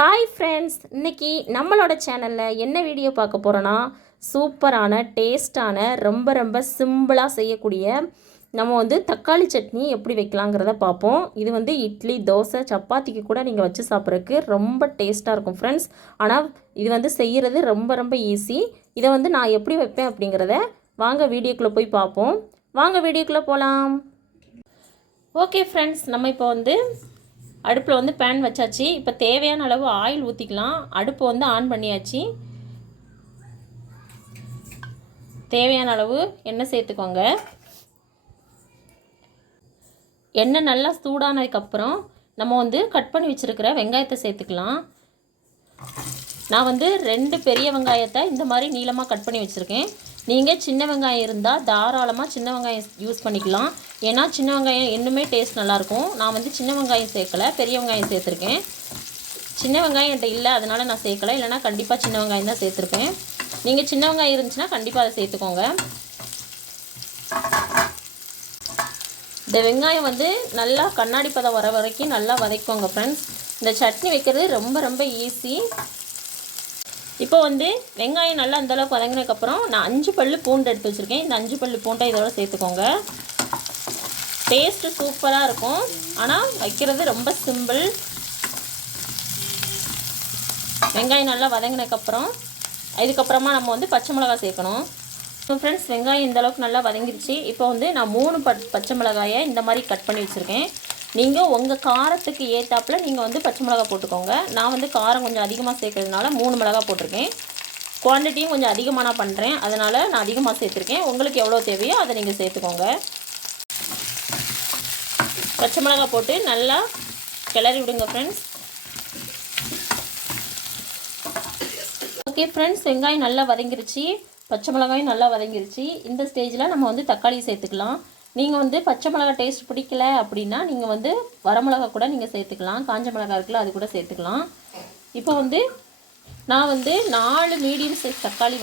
Hi friends, இன்றைக்கி நம்மளோட சேனலில் என்ன வீடியோ பார்க்க போகிறோன்னா, சூப்பரான டேஸ்டான ரொம்ப சிம்பிளாக செய்யக்கூடிய நம்ம தக்காளி சட்னி எப்படி வைக்கலாங்கிறத பார்ப்போம். இது இட்லி, தோசை, சப்பாத்திக்கு கூட நீங்கள் வச்சு சாப்பிட்றதுக்கு ரொம்ப டேஸ்ட்டாக இருக்கும் ஃப்ரெண்ட்ஸ். ஆனால் இது செய்கிறது ரொம்ப ஈஸி. இதை நான் எப்படி வைப்பேன் அப்படிங்கிறத வாங்க வீடியோக்குள்ளே போய் பார்ப்போம். வாங்க வீடியோக்குள்ளே போகலாம். ஓகே ஃப்ரெண்ட்ஸ், நம்ம இப்போ அடுப்பில் பேன் வச்சாச்சு. இப்போ தேவையான அளவு ஆயில் ஊற்றிக்கலாம். அடுப்பு ஆன் பண்ணியாச்சு. தேவையான அளவு எண்ணெய் சேர்த்துக்கோங்க. எண்ணெய் நல்லா சூடானதுக்கப்புறம் நம்ம கட் பண்ணி வச்சுருக்கிற வெங்காயத்தை சேர்த்துக்கலாம். நான் 2 பெரிய வெங்காயத்தை இந்த மாதிரி நீளமாக கட் பண்ணி வச்சுருக்கேன். நீங்கள் சின்ன வெங்காயம் இருந்தால் தாராளமாக சின்ன வெங்காயம் யூஸ் பண்ணிக்கலாம். ஏன்னா சின்ன வெங்காயம் இன்னுமே டேஸ்ட் நல்லாயிருக்கும். நான் சின்ன வெங்காயம் சேர்க்கலை, பெரிய வெங்காயம் சேர்த்துருக்கேன். சின்ன வெங்காயம் என்கிட்ட இல்லை, அதனால் நான் சேர்க்கலை. இல்லைனா கண்டிப்பாக சின்ன வெங்காயம் தான் சேர்த்துருப்பேன். நீங்கள் சின்ன வெங்காயம் இருந்துச்சுன்னா கண்டிப்பாக அதை சேர்த்துக்கோங்க. இந்த வெங்காயம் நல்லா கண்ணாடி பதம் வர வரைக்கும் நல்லா வதக்கிக்கோங்க ஃப்ரெண்ட்ஸ். இந்த சட்னி வைக்கிறது ரொம்ப ஈஸி. இப்போ வெங்காயம் நல்லா அந்தளவுக்கு வதங்கினதுக்கப்புறம் நான் 5 பல்லு பூண்டு எடுத்து வச்சுருக்கேன். இந்த 5 பல்லு பூண்டை இதோட சேர்த்துக்கோங்க. டேஸ்ட்டு சூப்பராக இருக்கும். ஆனால் வைக்கிறது ரொம்ப சிம்பிள். வெங்காயம் நல்லா வதங்கினதுக்கப்புறம் இதுக்கப்புறமா நம்ம பச்சை மிளகாய் சேர்க்கணும். ஃப்ரெண்ட்ஸ், வெங்காயம் இந்தளவுக்கு நல்லா வதங்கிருச்சு. இப்போ நான் 3 பச்சை மிளகாயை இந்த மாதிரி கட் பண்ணி வச்சுருக்கேன். நீங்கள் உங்கள் காரத்துக்கு ஏற்றாப்பில் நீங்கள் பச்சை மிளகா போட்டுக்கோங்க. நான் காரம் கொஞ்சம் அதிகமாக சேர்க்கறதுனால 3 மிளகா போட்டிருக்கேன். குவான்டிட்டியும் கொஞ்சம் அதிகமாக நான் பண்ணுறேன், அதனால் நான் அதிகமாக சேர்த்துருக்கேன். உங்களுக்கு எவ்வளோ தேவையோ அதை நீங்கள் சேர்த்துக்கோங்க. பச்சை மிளகா போட்டு நல்லா கிளறி விடுங்க ஃப்ரெண்ட்ஸ். ஓகே ஃப்ரெண்ட்ஸ், வெங்காயம் நல்லா வதங்கிருச்சு, பச்சை மிளகாயும் நல்லா வதங்கிருச்சு. இந்த ஸ்டேஜில் நம்ம தக்காளி சேர்த்துக்கலாம். நீங்கள் பச்சை மிளகா டேஸ்ட் பிடிக்கல அப்படின்னா நீங்கள் வரமிளகா கூட நீங்கள் சேர்த்துக்கலாம். காஞ்ச மிளகா இருக்குல்ல, அது கூட சேர்த்துக்கலாம். இப்போ நான் 4 மீடியம் சைஸ் தக்காளி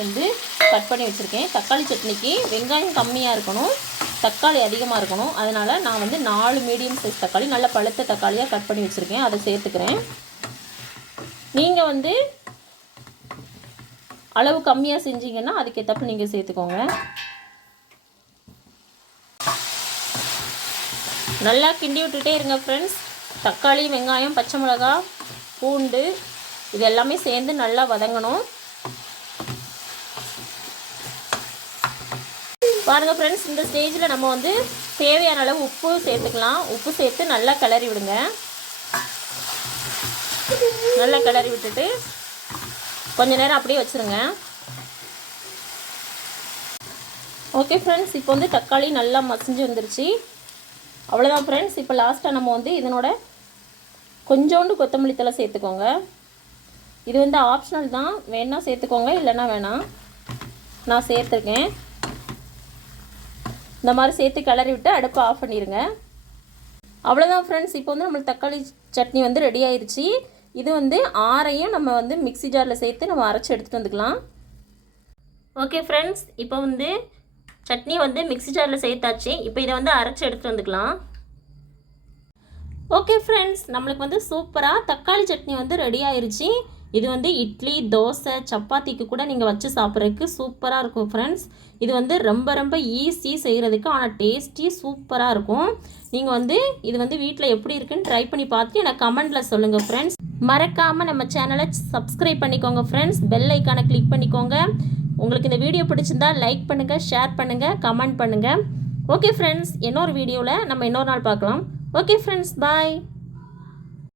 கட் பண்ணி வச்சுருக்கேன். தக்காளி சட்னிக்கு வெங்காயம் கம்மியாக இருக்கணும், தக்காளி அதிகமாக இருக்கணும். அதனால் நான் 4 மீடியம் சைஸ் தக்காளி நல்ல பழுத்த தக்காளியாக கட் பண்ணி வச்சுருக்கேன், அதை சேர்த்துக்கிறேன். நீங்கள் அளவு கம்மியாக செஞ்சீங்கன்னா அதுக்கேற்றப்ப நீங்கள் சேர்த்துக்கோங்க. நல்லா கிண்டி விட்டுட்டே இருங்க ஃப்ரெண்ட்ஸ். தக்காளி, வெங்காயம், பச்சை மிளகா, பூண்டு இது எல்லாமே சேர்ந்து நல்லா வதங்கணும். பாருங்கள் ஃப்ரெண்ட்ஸ், இந்த ஸ்டேஜில் நம்ம தேவையான அளவு உப்பு சேர்த்துக்கலாம். உப்பு சேர்த்து நல்லா கிளறி விடுங்க. நல்லா கிளறி விட்டுட்டு கொஞ்ச நேரம் அப்படியே வச்சுருங்க. ஓகே ஃப்ரெண்ட்ஸ், இப்போ தக்காளி நல்லா மசிஞ்சு வந்துருச்சு. அவ்வளோதான் ஃப்ரெண்ட்ஸ். இப்போ லாஸ்ட்டாக நம்ம இதனோட கொஞ்சோண்டு கொத்தமல்லி தழை சேர்த்துக்கோங்க. இது ஆப்ஷனல் தான், வேணால் சேர்த்துக்கோங்க, இல்லைன்னா வேணாம். நான் சேர்த்துருக்கேன். இந்த மாதிரி சேர்த்து கிளறி விட்டு அடுப்பை ஆஃப் பண்ணிடுங்க. அவ்வளோதான் ஃப்ரெண்ட்ஸ். இப்போ நம்மளுக்கு தக்காளி சட்னி ரெடி ஆயிடுச்சு. இது ஆறையும் நம்ம மிக்ஸி ஜாரில் சேர்த்து நம்ம அரைச்சி எடுத்துகிட்டு வந்துக்கலாம். ஓகே ஃப்ரெண்ட்ஸ், இப்போ சட்னி மிக்ஸி ஜாரில் சேர்த்தாச்சு. இப்போ இதை அரைச்சி எடுத்துகிட்டு வந்துக்கலாம். ஓகே ஃப்ரெண்ட்ஸ், நம்மளுக்கு சூப்பராக தக்காளி சட்னி ரெடி ஆயிடுச்சு. இது இட்லி, தோசை, சப்பாத்திக்கு கூட நீங்கள் வச்சு சாப்பிட்றதுக்கு சூப்பராக இருக்கும் ஃப்ரெண்ட்ஸ். இது ரொம்ப ஈஸி செய்கிறதுக்கு, ஆனால் டேஸ்டி சூப்பராக இருக்கும். நீங்கள் இது வீட்டில் எப்படி இருக்குன்னு ட்ரை பண்ணி பார்த்துட்டு எனக்கு கமெண்ட்டில் சொல்லுங்கள் ஃப்ரெண்ட்ஸ். மறக்காமல் நம்ம சேனலை சப்ஸ்கிரைப் பண்ணிக்கோங்க ஃப்ரெண்ட்ஸ். பெல் ஐக்கானை கிளிக் பண்ணிக்கோங்க. உங்களுக்கு இந்த வீடியோ பிடிச்சிருந்தா லைக் பண்ணுங்கள், ஷேர் பண்ணுங்கள், கமெண்ட் பண்ணுங்கள். ஓகே ஃப்ரெண்ட்ஸ், இன்னொரு வீடியோவில் நம்ம இன்னொரு நாள் பார்க்கலாம். ஓகே ஃப்ரெண்ட்ஸ், பாய்.